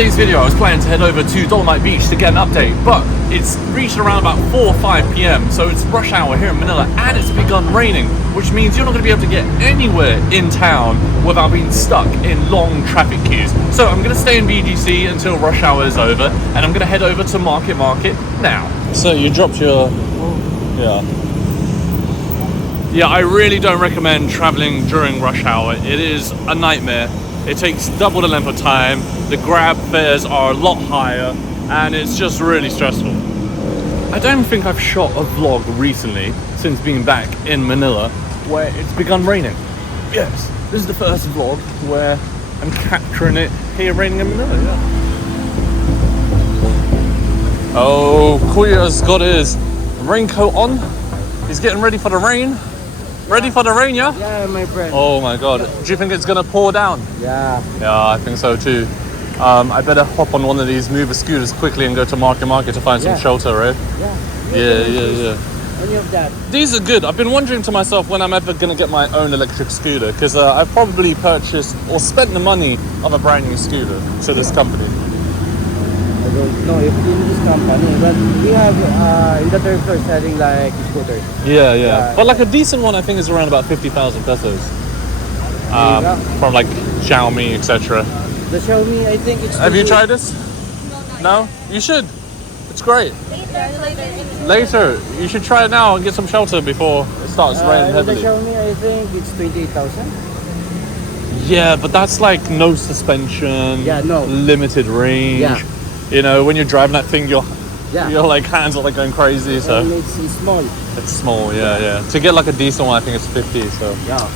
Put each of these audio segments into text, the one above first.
today's video, I was planning to head over to Dolomite Beach to get an update, but it's reached around about 4 or 5 p.m, so it's rush hour here in Manila, and it's begun raining, which means you're not going to be able to get anywhere in town without being stuck in long traffic queues. So I'm going to stay in BGC until rush hour is over, and I'm going to head over to Market now. So you dropped your... Yeah, I really don't recommend traveling during rush hour. It is a nightmare. It takes double the length of time, the grab fares are a lot higher, and it's just really stressful. I don't think I've shot a vlog recently, since being back in Manila, where it's begun raining. Yes, this is the first vlog where I'm capturing it here raining in Manila, yeah. Oh, Kuya's got his raincoat on. He's getting ready for the rain. Ready for the rain, yeah? Yeah, my friend. Oh my god. Do you think it's gonna pour down? Yeah. Yeah, I think so too. I better hop on one of these mover scooters quickly and go to Market to find some shelter, right? Yeah. Any of that. These are good. I've been wondering to myself when I'm ever gonna get my own electric scooter, because I've probably purchased or spent the money of a brand new scooter to this company. I don't know if in this company, but we have in the third floor selling like scooters. Yeah. But like a decent one, I think is around about 50,000 pesos. From like Xiaomi, etc. The Xiaomi, I think it's... Have you tried this? No? You should. It's great. Later. You should try it now and get some shelter before it starts raining heavily. The Xiaomi, I think it's 28,000. Yeah, but that's like no suspension. Yeah, no. Limited range. Yeah. You know, when you're driving that thing, your like hands are like going crazy. So and it's small. It's small, yeah. To get like a decent one, I think it's 50. So yeah,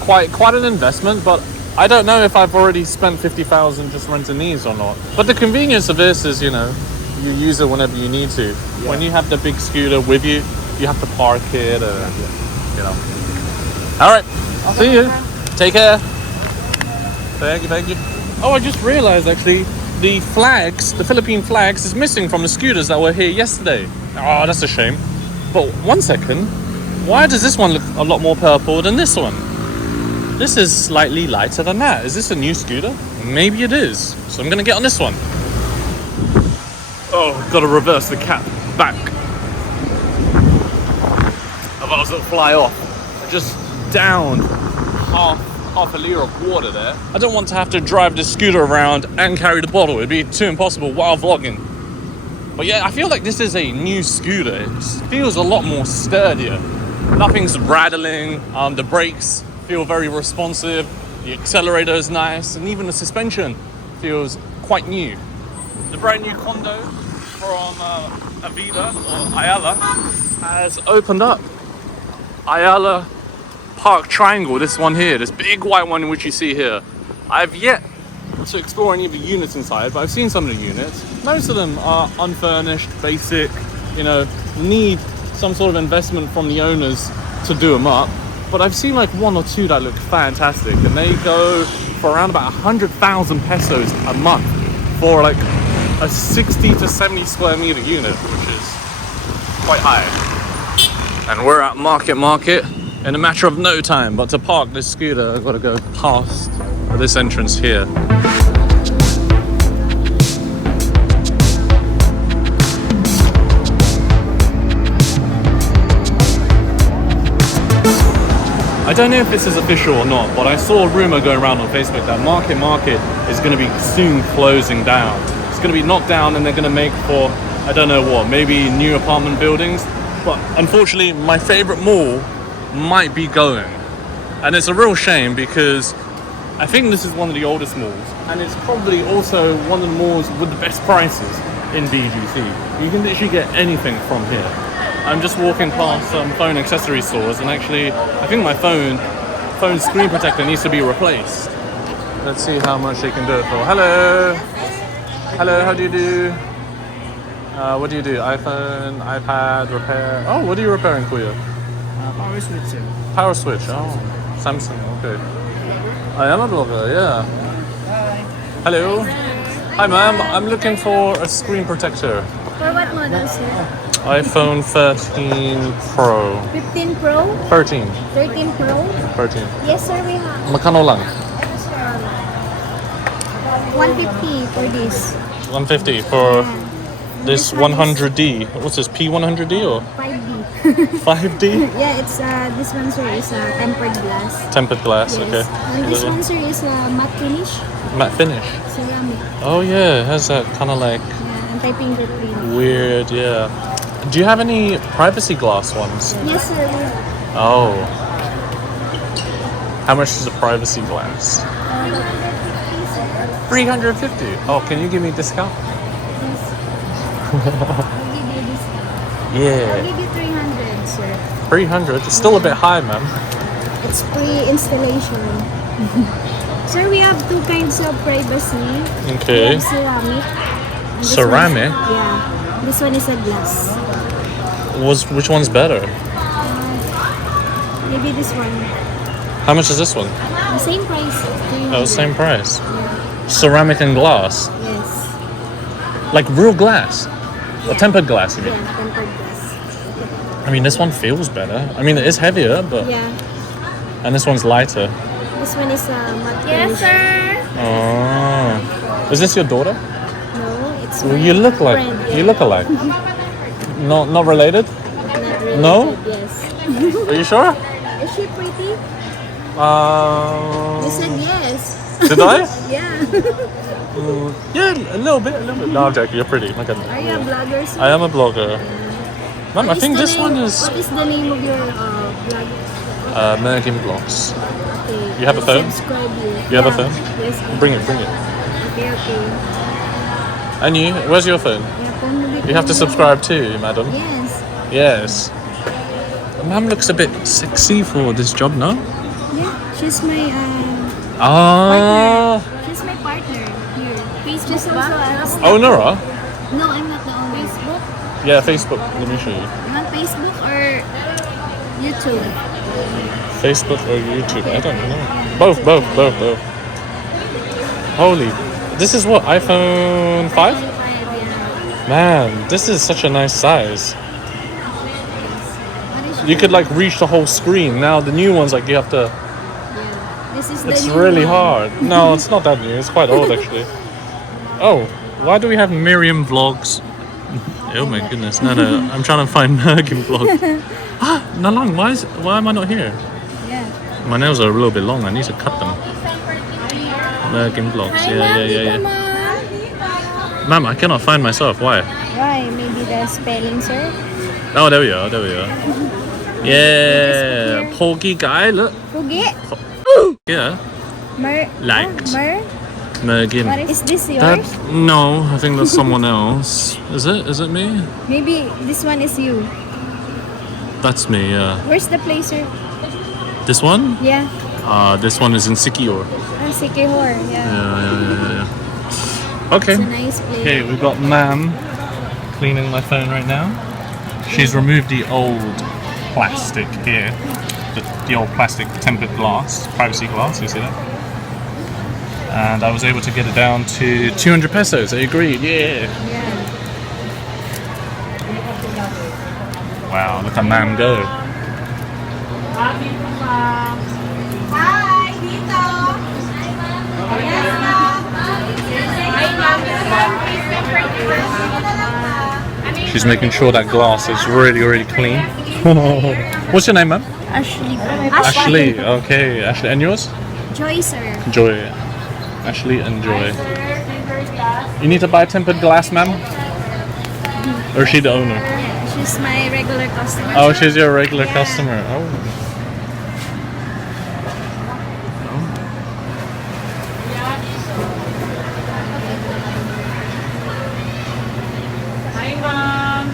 quite an investment. But I don't know if I've already spent 50,000 just renting these or not. But the convenience of this is, you know, you use it whenever you need to. Yeah. When you have the big scooter with you, you have to park it, you know. All right, see you. Take care. Thank you. Oh, I just realized actually, the flags, the Philippine flags, is missing from the scooters that were here yesterday. Oh, that's a shame. But one second, why does this one look a lot more purple than this one? This is slightly lighter than that. Is this a new scooter? Maybe it is. So I'm gonna get on this one. Oh, gotta reverse the cap back. I thought I was gonna fly off. I just downed half a liter of water there. I don't want to have to drive the scooter around and carry the bottle. It'd be too impossible while vlogging. But yeah, I feel like this is a new scooter. It feels a lot more sturdier. Nothing's rattling. The brakes feel very responsive. The accelerator is nice, and even the suspension feels quite new. The brand new condo from Avida or Ayala has opened up. Ayala Park Triangle, this one here, this big white one which you see here. I've yet to explore any of the units inside, but I've seen some of the units. Most of them are unfurnished, basic, you know, need some sort of investment from the owners to do them up. But I've seen like 1 or 2 that look fantastic, and they go for around about 100,000 pesos a month for like a 60 to 70 square meter unit, which is quite high. And we're at Market in a matter of no time, but to park this scooter, I've got to go past this entrance here. I don't know if this is official or not, but I saw a rumor going around on Facebook that Market is going to be soon closing down. It's going to be knocked down, and they're going to make for, I don't know what, maybe new apartment buildings. But unfortunately, my favorite mall might be going. And it's a real shame, because I think this is one of the oldest malls, and it's probably also one of the malls with the best prices in BGC. You can literally get anything from here. I'm just walking past some phone accessory stores, and actually I think my phone screen protector needs to be replaced. Let's see how much they can do it for. Hello, how do you do? What do you do? iPhone, iPad, repair. Oh, what are you repairing, Kuya? Power switch. Power switch. Oh, Samsung. Okay. I am a blogger. Yeah. Hello. Hi, ma'am. I'm looking for a screen protector. For what model, sir? iPhone 13 Pro. 15 Pro? 13. 13 Pro? 13. Yes, sir, we have. Magkano lang? Ito, sir. 150 for this. 150 for this 100D. What's this, P100D or 5D. 5D? Yeah, it's this one sir is tempered glass. Tempered glass, Yes. okay. And this one sir is matte finish, Matte finish. ceramic. Oh yeah, it has that kind of like Yeah, anti-fingerprint. weird, yeah. Do you have any privacy glass ones? Yes sir. Oh. How much is a privacy glass? 350. Oh, can you give me a discount? Yes. I'll give you this. I'll Yeah. give you 300 sir. 300. It's still a bit high, man. It's pre-installation. Sir, we have two kinds of privacy. Okay. We have ceramic. And this Ceramic? one is- yeah. This one is a glass. Which one's better? Maybe this one. How much is this one? The same price. 300. Oh, same price. Yeah. Ceramic and glass. Yes. Like real glass. Or Yeah. tempered glass, you mean? Yeah, tempered glass. I mean, this one feels better. I mean, it is heavier, but... Yeah. And this one's lighter. This one is matte Yes, finish. sir. Oh. Is this your daughter? No, it's Well, my you look like... friend, yeah. You look alike. Not related? Not related, No? Yes. Are you sure? Is she pretty? You said yes. Did I? Yeah. Yeah, a little bit. No, I'm joking. You're pretty. My goodness. Are you a blogger, sir? I am a blogger. Ma'am, I What is think the this name- one is What is the name of your blog? Mergin Blocks. Okay. You have a I'll phone? Subscribe you. You have a Yeah. phone? Yes. ma'am. Bring it. Okay, okay. And you? Where's your phone? Yeah, phone will be You have to phone. subscribe too, madam. Yes. Yes. Ma'am looks a bit sexy for this job, no? Yeah, she's my Ah. she's my partner here. Facebook She's also ba? a Owner? No, I'm not the owner. Facebook? Yeah, Facebook. Let me show you. You want Facebook or YouTube? Facebook or YouTube? I don't know. Both. Holy. This is what, iPhone 5? Yeah. Man, this is such a nice size. What is You could like reach the whole screen. Now the new ones, like you have to. Yeah. This is the It's new really one. hard. No, it's not that new. It's quite old actually. Oh, why do we have Miriam vlogs? Oh my goodness. No. I'm trying to find Mergin vlog. Nalang, why am I not here? Yeah. My nails are a little bit long. I need to cut them. Mergin vlogs. Yeah. Ma'am, I cannot find myself. Why? Why? Maybe the spelling, sir? Oh, there we are. Yeah. Porky guy, look. Pugi? Yeah. Liked. Mergin. What is this yours? That, no, I think that's someone else. Is it? Is it me? Maybe this one is you. That's me, yeah. Where's the place, sir? This one? Yeah. This one is in Sikior. Sikihor. Yeah. Yeah. Okay. It's a nice place. Okay, we've got Ma'am cleaning my phone right now. She's removed the old plastic here. The old plastic tempered glass, privacy glass, you see that? And I was able to get it down to 200 pesos. I agreed, yeah. Yeah. Wow, look at Ma'am go. Hi, dito. She's making sure that glass is really clean. What's your name, ma'am? Ashley. Ashley. Okay, Ashley. And yours? Joy, sir. Joy. Ashley and Joy. You need to buy tempered glass, ma'am? Or is she the owner? Yeah, she's my regular customer. Oh, sir. she's your regular Yeah. customer. Oh. Hi, ma'am.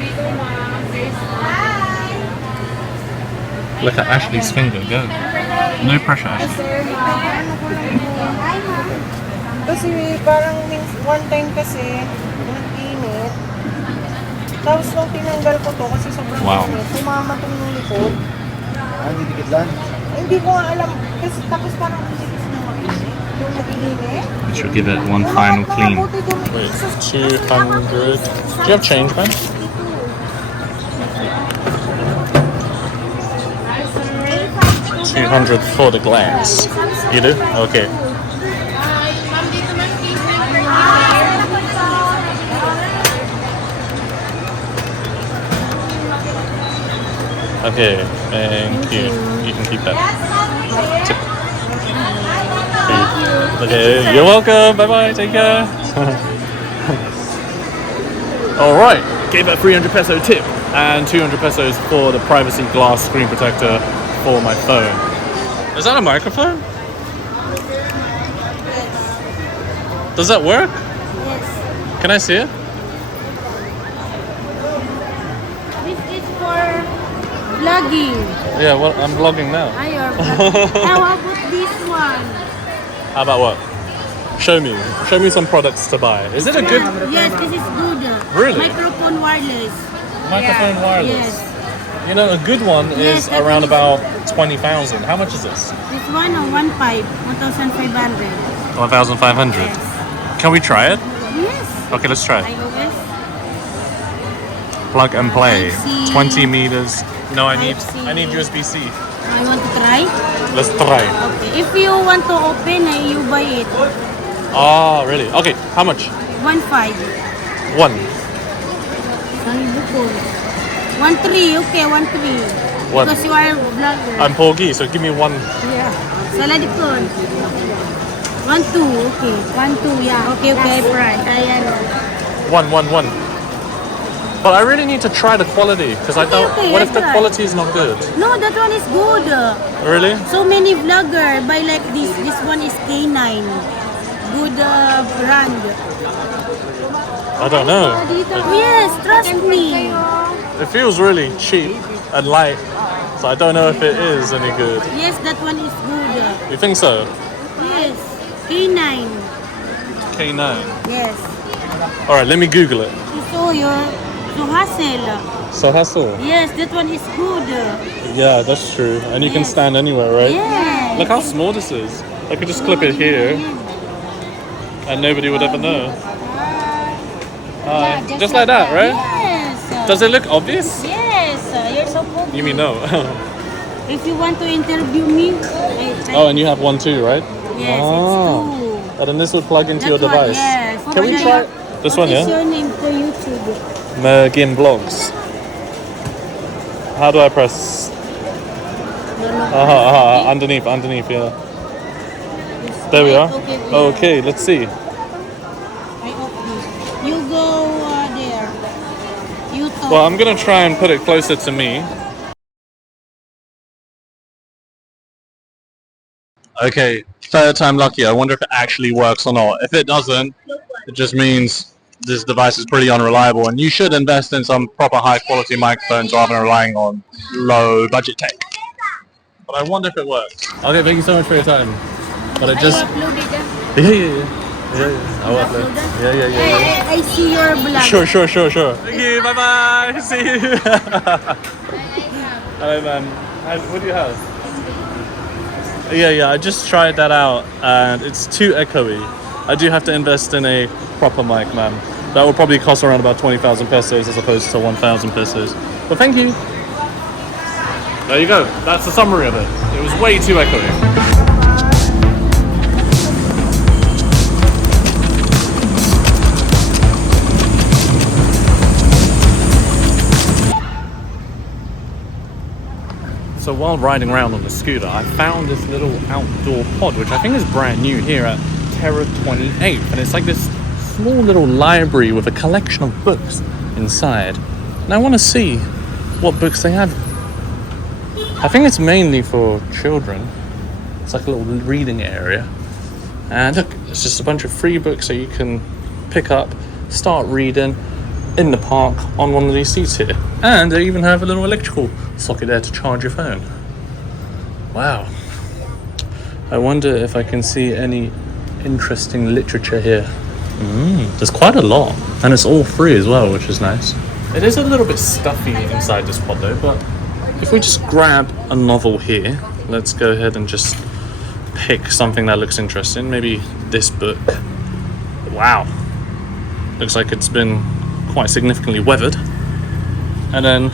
Dito, ma'am. Look at Ashley's finger. Go. No pressure, Ashley. Kasi parang one time kasi nag-init. Tapos nung tinanggal ko to kasi sobrang Wow. init, tumama tong likod. Didikit lang. Hindi ko nga alam. Kasi tapos parang hindi kasi na mag-init. Yung nag-init. We should give it one final clean. Mabuti dun. Wait, 200. Do you have change, man? $200 for the glass. You do? Okay. Okay, thank you. You can keep that. Tip. Okay, you're welcome. Bye bye. Take care. All right, gave that 300 peso tip and 200 pesos for the privacy glass screen protector for my phone. Is that a microphone? Does that work? Yes. Can I see it? This is for vlogging. Yeah, well, I'm vlogging now. I are vlogging. How about this one? How about what? Show me some products to buy. Is it a good Yes, this is good. Really? Microphone wireless. microphone wireless? Yes. You know, a good one Yes, is that around one is- about 20,000. How much is this? This one or 1,500. 1,500. Yes. Can we try it? Yes. Okay, let's try it. iOS. Plug and play. Type-C. 20 meters. No, I need Type-C. USB-C. I want to try. Let's try. Okay. If you want to open, you buy it. Oh, really? Okay, how much? 1.5. One. Sorry, bukol. 1.3. Okay, 1.3. One. Because you are a vlogger. I'm Porgy, so give me one. Yeah. Saladikon. 1.2. Okay. 1.2. Yeah. Okay. Right. Ayan. One. But I really need to try the quality because I don't. Okay, What if the try. quality is not good? No, that one is good. Really? So many vlogger buy like this. This one is K9. Good brand. I don't know. Yes, trust me. It feels really cheap and light, so I don't know if it is any good. Yes, that one is good. You think so? Yes, K9. K9. Yes. All right, let me Google it. So your so hassle. So Hassel. Yes, that one is good. Yeah, that's true. And you can Yes. stand anywhere, right? Yes. Look how small this is. I could just clip it here, and nobody would ever know. Just like that, right? Yes. Does it look obvious? Yes, you're so cool. You mean no? If you want to interview me, Oh, and you have one too, right? yes, Ah. it's two. And then this would plug into your That one, device. yes. Can we try this one, What is yeah? your name for YouTube? Mergin Vlogs. How do I press? Underneath, yeah. There we are. Okay, let's see. I off this. You go there. You talk. Well, I'm gonna try and put it closer to me. Okay, third time lucky. I wonder if it actually works or not. If it doesn't, it just means this device is pretty unreliable, and you should invest in some proper high quality microphones rather than relying on low budget tech. But I wonder if it works. Okay, thank you so much for your time. But I just... uploaded. Yeah. I will upload. Yeah. I see your blog. Sure. Thank you, bye-bye. See you. Hello, man. What do you have? Yeah, I just tried that out and it's too echoey. I do have to invest in a proper mic, man. That will probably cost around about 20,000 pesos as opposed to 1,000 pesos. But thank you. There you go. That's the summary of it. It was way too echoey. So while riding around on the scooter, I found this little outdoor pod, which I think is brand new here at Terra 28. And it's like this small little library with a collection of books inside. And I want to see what books they have. I think it's mainly for children. It's like a little reading area. And look, it's just a bunch of free books that you can pick up, start reading in the park on one of these seats here. And they even have a little electrical socket there to charge your phone. Wow. I wonder if I can see any interesting literature here. There's quite a lot. And it's all free as well, which is nice. It is a little bit stuffy inside this pod though, but if we just grab a novel here, let's go ahead and just pick something that looks interesting. Maybe this book. Wow. Looks like it's been quite significantly weathered. And then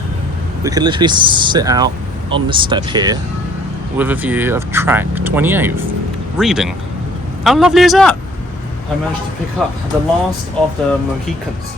we could literally sit out on the step here with a view of track 28, reading. How lovely is that? I managed to pick up the last of the Mohicans.